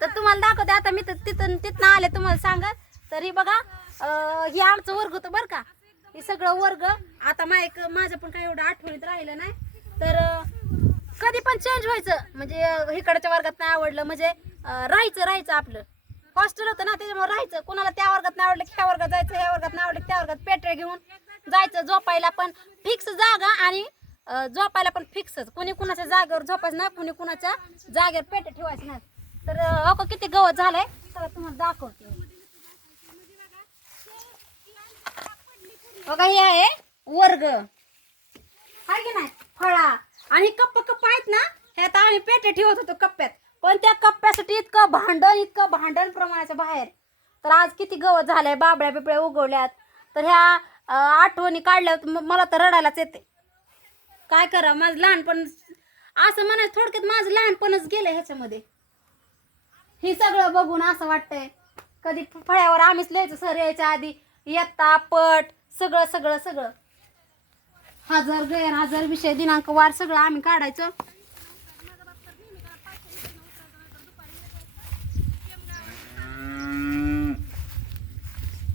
तर तुम्हाला दाखवते आता. मी तर तिथनं आले तुम्हाला सांगत. तर ही बघा हे आमचं वर्ग होतं बरं का. हे सगळं वर्ग आता माझं पण काही एवढं आठवणीत राहिलं नाही. तर कधी पण चेंज व्हायचं म्हणजे इकडच्या वर्गात नाही आवडलं म्हणजे राहायचं आपलं. हॉस्टेल होतं ना त्याच्यामुळे राहायचं. कुणाला त्या वर्गात नाही आवडलं की ह्या वर्गात जायचं, ह्या वर्गात नाही आवडलं त्या वर्गात पेट्या घेऊन जायचं. झोपायला पण फिक्स जागा आणि झोपायला पण फिक्सच. कुणी कुणाच्या जागेवर झोपायचं नाही, कुणी कुणाच्या जागेवर पेट्या ठेवायचं नाही. तर अहो किती गवत झालंय तर तुम्हाला दाखवते. बघा हे आहे वर्ग आहे की नाही फळा. आणि कप्पा आहेत ना ह्यात आम्ही पेटे ठेवत होतो कप्प्यात. पण त्या कप्प्यासाठी इतकं भांडण प्रमाणाच्या बाहेर. तर आज किती गवत झालंय, बाबळ्या बिबळ्या उगवल्यात. तर ह्या आठवणी काढल्या मला तर रडायलाच येते. काय करा माझं लहानपण असं म्हणायचं थोडक्यात माझं लहानपणच गेलं ह्याच्यामध्ये. हे सगळं बघून असं वाटतंय कधी फळ्यावर आम्हीच लिहायचो सर यायच्या आधी इयत्ता पट सगळं हजार गैरहजर विषय दिनांक वार सगळं आम्ही काढायचो.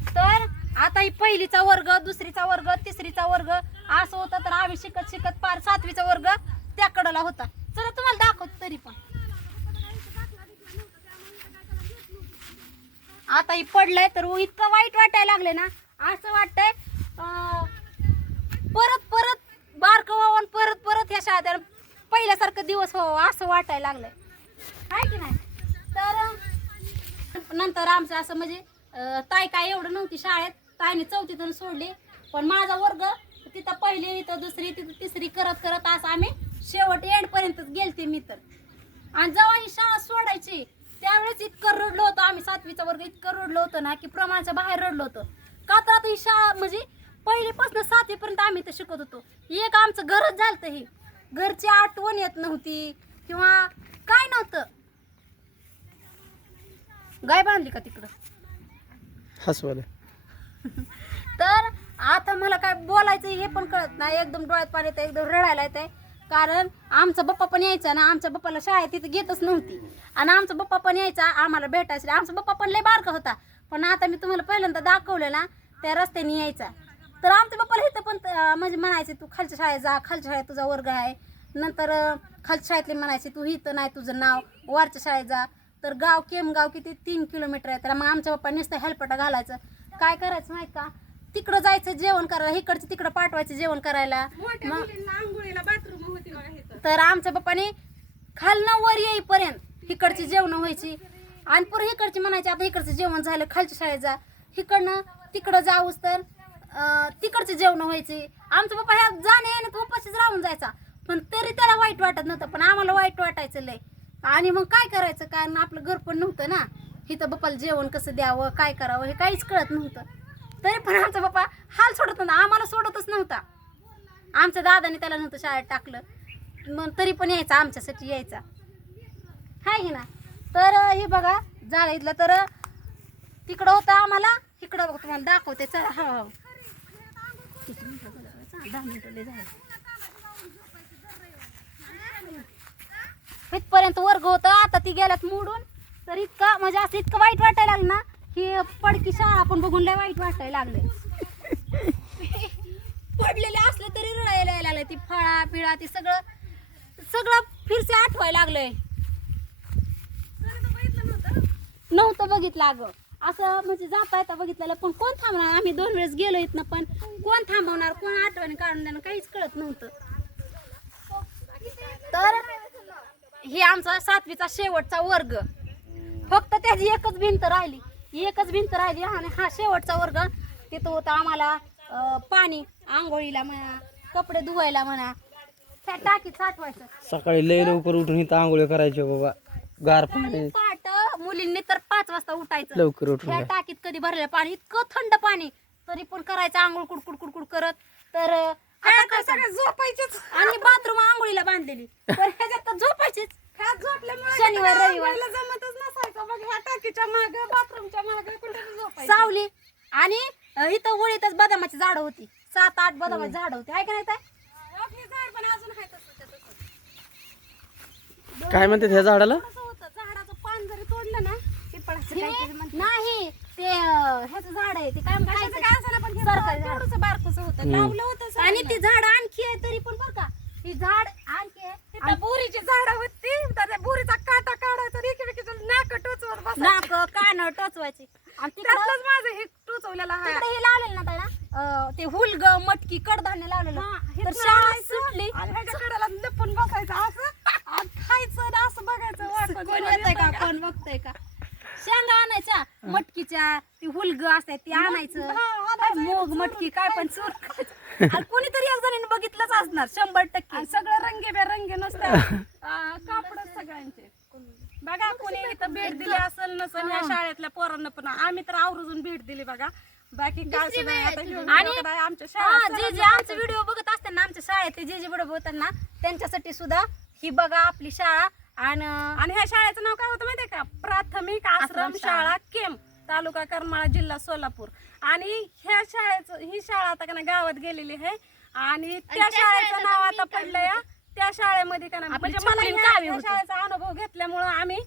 तर आता ही पहिलीचा वर्ग, दुसरीचा वर्ग, तिसरीचा वर्ग असं होतं. तर आम्ही शिकत पार 7वीचा वर्ग त्या कडेला होता. चला तुम्हाला दाखवतो. तरी पण आता ही पडलंय तर इतकं वाईट वाटायला लागले ना. असं वाटतंय परत बारकं व्हावं, परत ह्या शाळेत पहिल्यासारखं दिवस व्हावं असं वाटायला लागलंय आहे की नाही. तर नंतर आमचं असं म्हणजे ताई काय एवढं नव्हती शाळेत. ताईने 4थीतून सोडली. पण माझा वर्ग तिथं पहिली, इथं दुसरी, तिथं तिसरी करत असं आम्ही शेवट एंडपर्यंतच गेलते मी तर. आणि जेव्हा ही शाळा सोडायची त्यावेळेस इतकं रडलो होतं आम्ही. 7वीचा वर्ग इतकं रडलो होतं ना की प्रमाणाच्या बाहेर रडलो होतं. का तर आता ही शाळा म्हणजे पहिलीपासून 7वीपर्यंत आम्ही तर शिकत होतो. एक आमचं घरच झालं. ही घरची आठवण येत नव्हती किंवा काय नव्हतं. गाय बांधली का तिकडं हसवाले. तर आता मला काय बोलायचं हे पण कळत नाही. एकदम डोळ्यात पाणी येतं, एकदम रडायला येतंय. कारण आमचा बाप्पा पण यायचा ना. आमच्या बाप्पाला शाळेत तिथे घेतच नव्हती. आणि आमचा बाप्पा पण यायचा आम्हाला भेटायचं. आमचा बाप्पा पण लय बारका होता. पण आता मी तुम्हाला पहिल्यांदा दाखवलं ना त्या रस्त्याने यायचा. तर आमच्या बाप्पाला इथं पण म्हणजे म्हणायचे तू खालच्या शाळेत जा, खालच्या शाळेत तुझा वर्ग आहे. नंतर खालच्या शाळेतले म्हणायचे तू इथं नाही तुझं नाव, वरच्या शाळेत जा. तर केमगाव किती 3 किलोमीटर आहे. तर मग आमच्या बाप्पा नुसतं हेल्पटा घालायचं. काय करायचं माहित का, तिकडं जायचं जेवण करायला, इकडचं तिकडं पाठवायचं जेवण करायला. तर आमच्या बाप्पाने खालनं वर येईपर्यंत इकडची जेवण व्हायची. आणि परत इकडची म्हणायची आता इकडचं जेवण झालं खालच्या शाळेत जा. इकडनं तिकडं जाऊस तर तिकडचे जेवण व्हायचे. आमचा बाप्पा ह्या जाणे येण्यात उपाशीच राहून जायचा. पण तरी त्याला वाईट वाटत नव्हतं. पण आम्हाला वाईट वाटायचं लय. आणि मग काय करायचं, कारण आपलं घर पण नव्हतं ना. इथं बाप्पाला जेवण कसं द्यावं, काय करावं हे काहीच कळत नव्हतं. तरी पण आमचा बाप्पा हाल सोडत नव्हता, आम्हाला सोडतच नव्हता. आमच्या दादाने त्याला नव्हतं शाळेत टाकलं. मग तरी पण यायचा आमच्यासाठी यायचा हाय की ना. तर हे बघा झालं इथलं. तर तिकडं होतं आम्हाला. इकडं बघा तुम्हाला दाखवते. चला हा 10 मिनिटं लय झालं. इथपर्यंत वर्ग होतं. आता ती गेल्यात मोडून. तर इतकं म्हणजे असं इतकं वाईट वाटायला लागलं ना की पडकी शाळा आपण बघून लय वाईट वाटायला लागले. पडलेले असले तरी रडायला यायला लागले. ती फळा पिळा ती सगळं फिरसे आठवायला लागलंय. नव्हतं बघितलं अगं असं म्हणजे जाता येता बघितलेलं. पण कोण थांबणार, आम्ही 2 वेळेस गेलो इथनं. पण कोण थांबवणार, कोण आठवणी काढून देणार काहीच कळत नव्हतं. तर हे आमचा 7वीचा शेवटचा वर्ग. फक्त त्याची एकच भिंत राहिली आणि हा शेवटचा वर्ग. तिथं होता आम्हाला पाणी आंघोळीला म्हणा, कपडे धुवायला म्हणा, त्या टाकीत साठवायचं. सकाळी लय लवकर उठून इथं आंघोळ करायचे बाबा. गार पाणी पाट मुलींनी तर 5 वाजता उठायचं. लवकर उठून त्या टाकीत कधी भरलेलं पाणी, इतकं थंड पाणी, तरी पण करायचं आंघोळ कुडकुड करत. तर आता काय सगळं झोपायचेच. आणि बाथरूम आंघोळीला बांधलेली. पण ह्याच्यात तर झोपायचीच. शनिवार रविवार जमतच नसायचं. बघ ह्या टाकीच्या मागे, बाथरूमच्या मागे कुठे झोपायचं. सावली. आणि इथं वळीतच बदामाची झाडं होती. 7-8 बदामाची झाडं होती. आहे का नाही ताई? हे झाड पण अजून आहे तसं. काय म्हणतात ह्या झाडाला? असं होतं झाडाचं पान जरी तोडलं ना पिंपळाचं काहीतरी म्हणतात. नाही ते ह्याचं झाड आहे ते काय कशाचं काय असं ना, पण हे सरकारी झाड. थोडंसं बारकंसं होतं लावलं होतं आणि सगळ्यांना. ती झाड आणखी आहे तरी पण बरं का ही झाड आणखी आहे तिथं बोरीची झाडं होती तर त्या बोरीचा काटा काढायचा आणि एकमेकीचं नाक टोचवत बसायचं. नाक कान टोचवायची आणि तिकडं त्यातलंच माझं हे टोचवलेलं आहे. तिकडे हे लावलेलं ना त्याला ते हुलग मटकी कडधान्य लावलेलं हा, हे तर तर शाळा लावायचं सुटली आणि ह्याच्या कडेला लपून बसायचं असं आणि खायचं आणि असं बघायचं वाटतं कोण येतंय का कोण बघतंय का शेंगा आणायच्या मटकीच्या ती हुलग असतात ती आणायचं काय मूग मटकी काय पण चूर करायचं. आणि कोणीतरी एक जणीने बघितलंच असणार 100%. आणि सगळं रंगीबेरंगी नसतं कापडच सगळ्यांचे. बघा कोणी इथं भेट दिली असेल नसेल या शाळेतल्या पोरांना पण आम्ही तर आवर्जून भेट दिली बघा. बाकी काय सुद्धा नाही. आता ह्यो आणि video काय आमच्या हा, शाळेत जे जे आमचे व्हिडिओ बघत असतात ना आमच्या शाळेत ते जे व्हिडिओ बघतात ना त्यांच्यासाठी सुद्धा ही बघा आपली शाळा. आणि ह्या शाळेचं नाव काय होतं माहितीये का? प्राथमिक आश्रम शाळा केम, तालुका करमाळा, जिल्हा सोलापूर. आणि ह्या शाळेचं ही शाळा आता का नाही गावात गेलेली आहे आणि त्या शाळेचं नाव आता पडलंय त्या शाळेमध्ये का नाही म्हणजे मला छकुलीन ह्या गावी होतं. शाळेचा अनुभव घेतल्यामुळं आम्ही